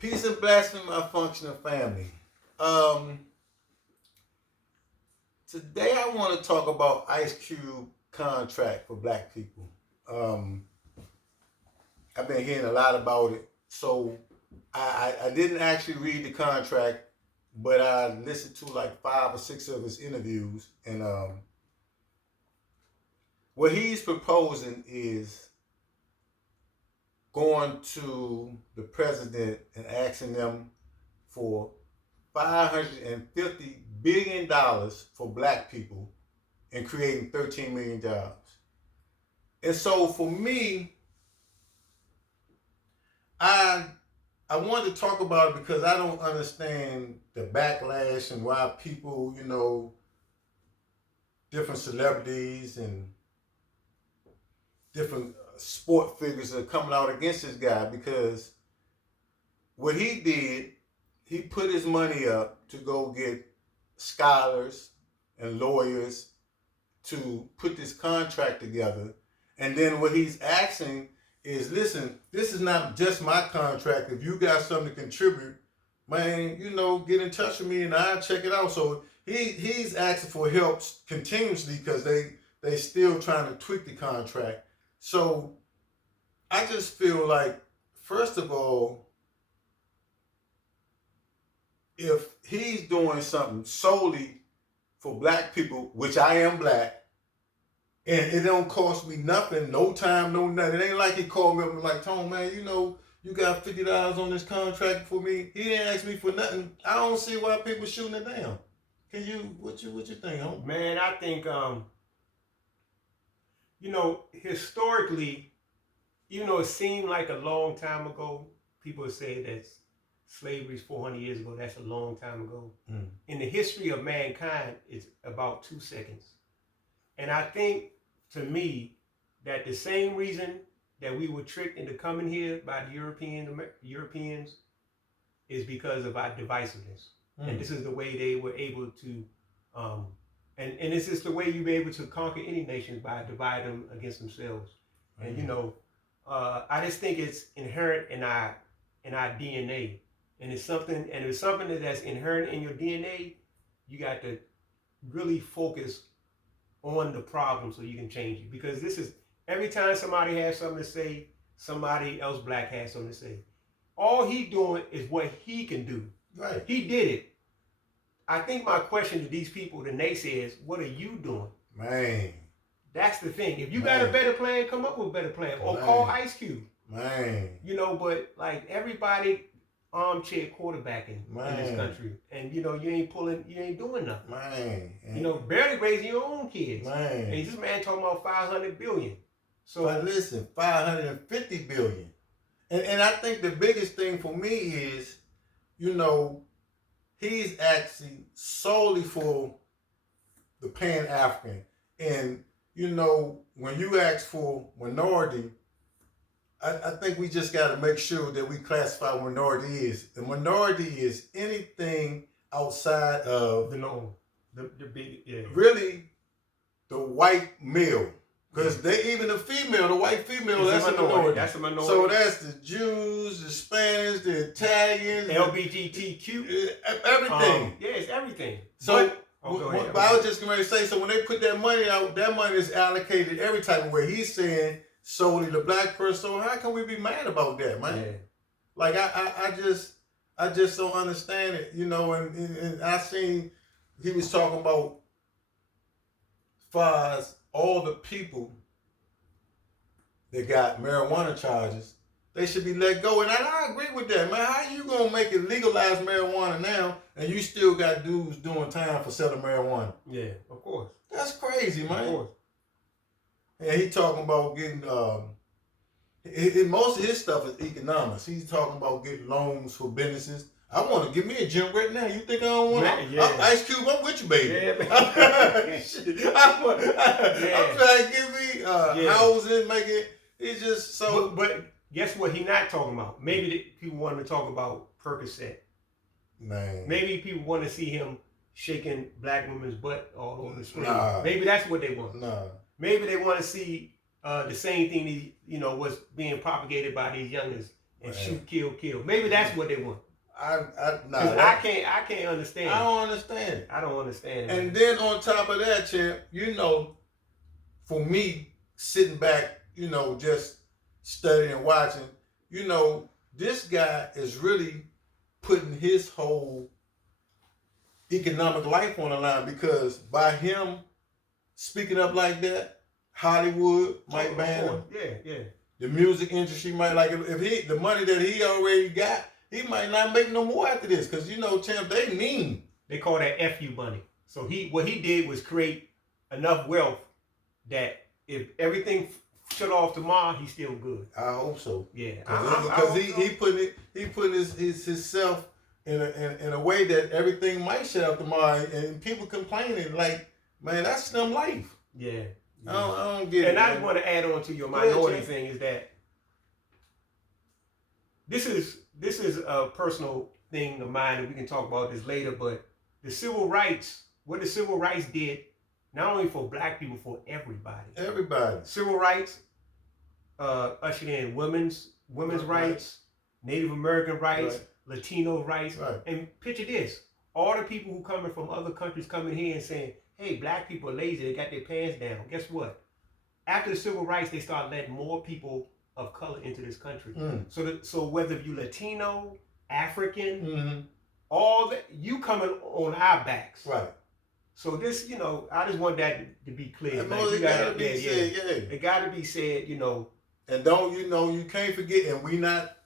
Peace and blessing, my functional family. Today I want to talk about Ice Cube contract for black people. Um, I've been hearing a lot about it, so I didn't actually read the contract, but I listened to like 5 or 6 of his interviews, and what he's proposing is going to the president and asking them for $550 billion for black people and creating 13 million jobs. And so for me, I wanted to talk about it because I don't understand the backlash and why people, different celebrities and different sport figures are coming out against this guy, because what he did, he put his money up to go get scholars and lawyers to put this contract together. And then what he's asking is, listen, this is not just my contract. If you got something to contribute, man, get in touch with me and I'll check it out. So he's asking for help continuously because they still trying to tweak the contract. So I just feel like, first of all, if he's doing something solely for black people, which I am black, and it don't cost me nothing, no time, no nothing. It ain't like he called me up and like, Tone, man, you got $50 on this contract for me. He didn't ask me for nothing. I don't see why people shooting it down. Can you, what you think, homie? Man, I think, historically, even though it seemed like a long time ago, people say that slavery is 400 years ago. That's a long time ago. In the history of mankind, it's about 2 seconds. And I think, to me, that the same reason that we were tricked into coming here by the Europeans is because of our divisiveness. And this is the way they were able to, and this is the way you be able to conquer any nation, by dividing them against themselves. And I just think it's inherent in our DNA. And it's something that's inherent in your DNA. You got to really focus on the problem so you can change it. Because this is, every time somebody has something to say, somebody else black has something to say. All he doing is what he can do. Right. He did it. I think my question to these people, the naysayers, what are you doing? Man. That's the thing. If you got a better plan, come up with a better plan. Or call Ice Cube. Man. But like everybody armchair quarterbacking in this country. And you ain't doing nothing. Man. Barely raising your own kids. Man. And this man talking about $500 billion. So but listen, $550 billion. And I think the biggest thing for me is, he's asking solely for the Pan-African. And, when you ask for minority, I think we just got to make sure that we classify what minority is. The minority is anything outside of the norm. The big, yeah. Really, the white male. Because even the white female, that's a minority. That's a minority. So that's the Jews, the Spanish, the Italians, LGBTQ, everything. Yeah, it's everything. So, but I was just going to say, so when they put that money out, that money is allocated every type of way. He's saying solely the black person. So how can we be mad about that, man? Yeah. Like I just don't understand it, And I seen he was talking about, as far as all the people that got marijuana charges, they should be let go. And I agree with that, man. How you gonna make it legalize marijuana now and you still got dudes doing time for selling marijuana? Yeah, of course. That's crazy, man. Of course. And he talking about getting most of his stuff is economics. He's talking about getting loans for businesses. I want to give me a gym right now. You think I don't want to? Yeah. Ice Cube, I'm with you, baby. Yeah, I'm trying to give me housing, make it. It's just so. But guess what? He not talking about. Maybe people want to talk about Percocet. Man. Maybe people want to see him shaking black women's butt all over the screen. Nah. Maybe that's what they want. Nah. Maybe they want to see the same thing, was being propagated by these and shoot, kill. Maybe that's what they want. I can't understand. I don't understand it. I don't understand it. And then on top of that, champ, for me, sitting back, just studying and watching, this guy is really putting his whole economic life on the line, because by him speaking up like that, Hollywood might ban him. Yeah. The music industry might, like, if the money that he already got, he might not make no more after this, because champ, they mean. They call that FU money. So what he did was create enough wealth that if everything shut off tomorrow, he's still good. I hope so. Yeah, because he putting his self in a way that everything might shut off tomorrow, and people complaining like, man, that's Slim life. Yeah. I don't get it. And I just want to add on to your minority thing, is that this is a personal thing of mine, and we can talk about this later, but the civil rights, what the civil rights did, not only for black people, for everybody. Everybody. Civil rights ushered in women's rights, Native American rights, Latino rights. Right. And picture this, all the people who coming from other countries coming here and saying, hey, black people are lazy, they got their pants down. Guess what? After the civil rights, they start letting more people of color into this country. So whether you Latino, African, all that, you coming on our backs. Right. So this, I just want that to be clear. It gotta be said, yeah. It gotta be said, And don't, you can't forget, and we not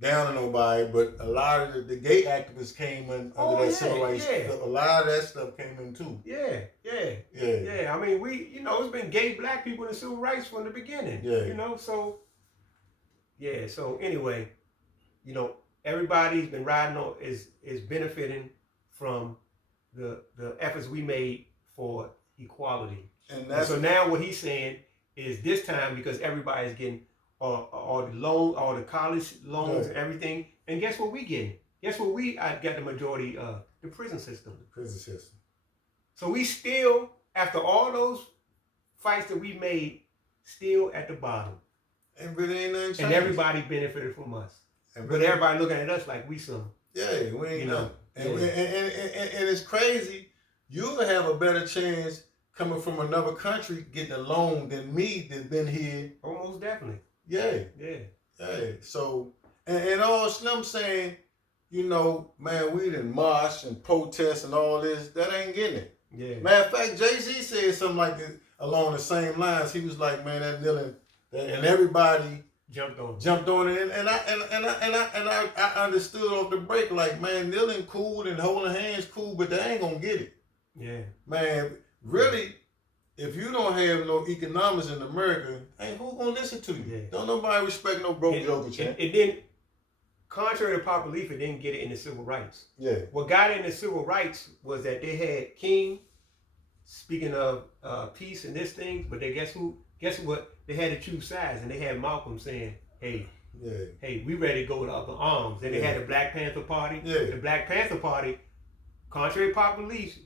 down on nobody, but a lot of the gay activists came in under that civil rights. A lot of that stuff came in too. Yeah. I mean, it's been gay black people in the civil rights from the beginning. Yeah. So anyway, everybody's been riding on, is benefiting from the efforts we made for equality. And so now what he's saying is, this time, because everybody's getting all the college loans and everything, and guess what we getting? Guess what we got the majority of? The prison system. So we still, after all those fights that we made, still at the bottom. And really ain't nothing changed. And everybody benefited from us. But everybody looking at us like we some. Yeah, we ain't nothing. And it's crazy. You'll have a better chance coming from another country getting a loan than me that's been here. Almost definitely. Yeah. So, and all Slim saying, man, we done march and protest and all this, that ain't getting it. Yeah. Matter of fact, Jay-Z said something like this along the same lines. He was like, man, that kneeling, and everybody jumped on it, and I understood off the break, like, man, kneeling cool and holding hands cool, but they ain't gonna get it. Yeah. Man, really, if you don't have no economics in America, ain't who gonna listen to you? Yeah. Don't nobody respect no broke joker, champ. It didn't, contrary to popular belief, it didn't get it in the civil rights. Yeah. What got it in the civil rights was that they had King, speaking of peace and this thing, but guess what? They had to choose sides, and they had Malcolm saying, hey, we ready to go to up in arms. Then they had the Black Panther Party. Yeah. The Black Panther Party, contrary to popular belief,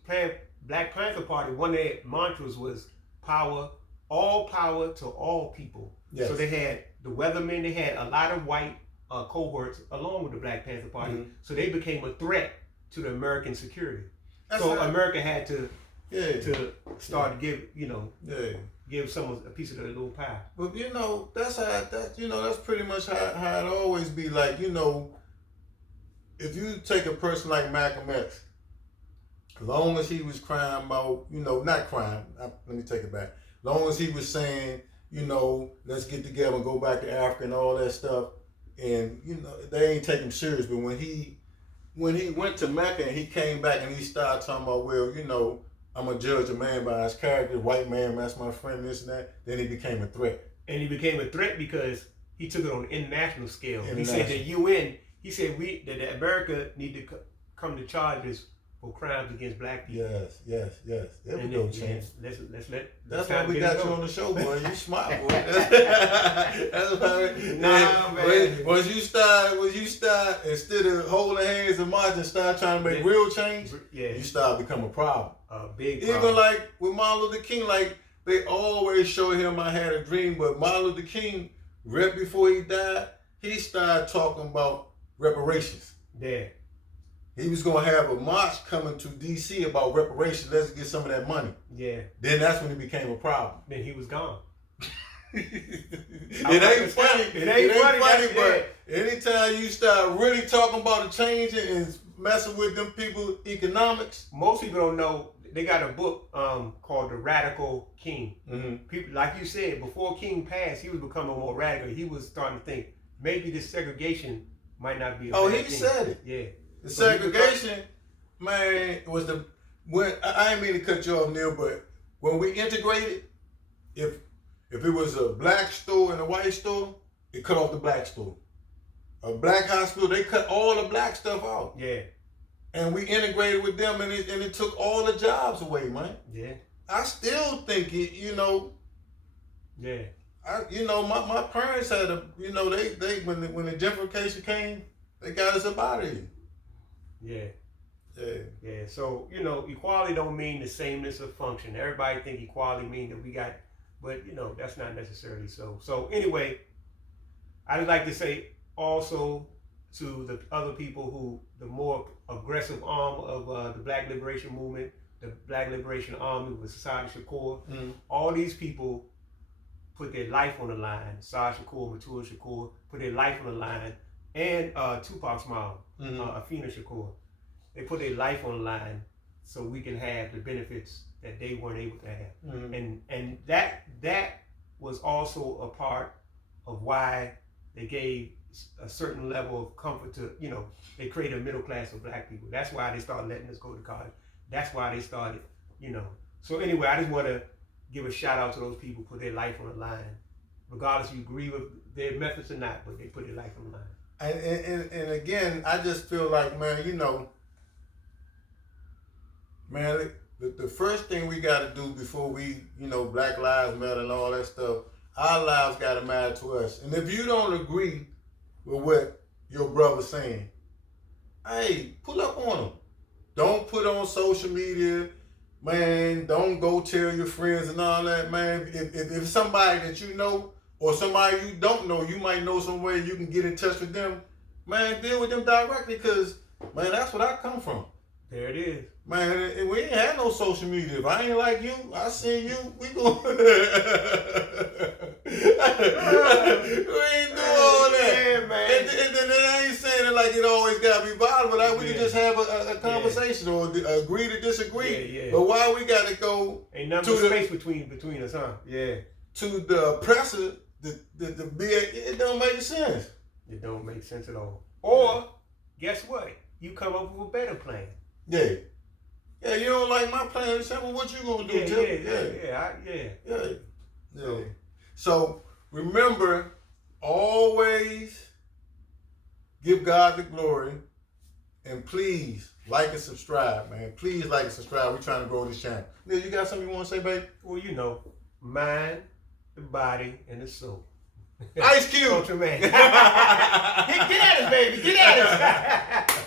Black Panther Party, one of their mantras was all power to all people. Yes. So they had the Weathermen, they had a lot of white cohorts along with the Black Panther Party. So they became a threat to the American security. America had to start to give someone a piece of their little pie. But that's pretty much how it always be. Like, if you take a person like Malcolm X, as long as he was crying about, not crying, let me take it back. As long as he was saying, let's get together and go back to Africa and all that stuff, and they ain't take him serious. But when he went to Mecca and he came back and he started talking about, well, I'm gonna judge a man by his character, white man, that's my friend, this and that, then he became a threat. And he became a threat because he took it on an international scale. He said the UN, that America need to come to charges for crimes against black people. Yes. There we go, Chance. That's why we got you on the show, boy. You smart, boy. That's why. Man. Once you start, instead of holding hands and marching, start trying to make real change, you start becoming a problem. A big problem. Even like with Martin Luther King, like they always show him I had a dream, but Martin Luther King right before he died, he started talking about reparations. Yeah. He was going to have a march coming to D.C. about reparations. Let's get some of that money. Yeah. Then that's when it became a problem. Then he was gone. It ain't funny. It ain't funny, but anytime you start really talking about the changing and messing with them people economics. Most people don't know, they got a book called The Radical King. Mm-hmm. People, like you said, before King passed, he was becoming more radical. He was starting to think maybe this segregation might not be a bad thing. Said it. Yeah. The segregation, man, was when I didn't mean to cut you off, Neil, but when we integrated, if it was a black store and a white store, it cut off the black store. A black hospital, they cut all the black stuff out. Yeah. And we integrated with them, and it took all the jobs away, man. Yeah. I still think it, Yeah. My parents had they when the gentrification came, they got us up out of here. Yeah. Yeah. Yeah. So, equality don't mean the sameness of function. Everybody think equality mean that we got, but that's not necessarily so. So anyway, I'd like to say also to the other people who, the more aggressive arm of the Black Liberation Movement, the Black Liberation Army with Assad Shakur, all these people put their life on the line. Assad Shakur, Matul Shakur put their life on the line, and Tupac's mom, Afina Shakur. They put their life on the line so we can have the benefits that they weren't able to have. And that was also a part of why they gave a certain level of comfort to, they created a middle class of black people. That's why they started letting us go to college. That's why they started, So anyway, I just want to give a shout out to those people who put their life on the line, regardless if you agree with their methods or not, but they put their life on the line. And again, I just feel like, man, the first thing we got to do before we, Black Lives Matter and all that stuff, our lives got to matter to us. And if you don't agree with what your brother's saying, hey, pull up on them. Don't put on social media, man. Don't go tell your friends and all that, man. If somebody that you know or somebody you don't know, you might know some way you can get in touch with them, man, deal with them directly, because, man, that's what I come from. There it is. Man, we ain't had no social media. If I ain't like you, I see you, we go. We ain't do all that. Yeah, man. And then I ain't saying it like it always got to be violent, but we can just have a conversation or agree to disagree. Yeah. But why we got to go ain't nothing but space between us, huh? Yeah. To the oppressor, the be it don't make sense. It don't make sense at all. Or, guess what? You come up with a better plan. Yeah. Yeah, you don't like my plan. Say, well, what you gonna do, Tip? Yeah. So remember, always give God the glory, and please like and subscribe, man. Please like and subscribe. We're trying to grow this channel. Neil, you got something you want to say, baby? Well, mind, the body, and the soul. Ice Cube. Ultra man. Get at us, baby. Get at us.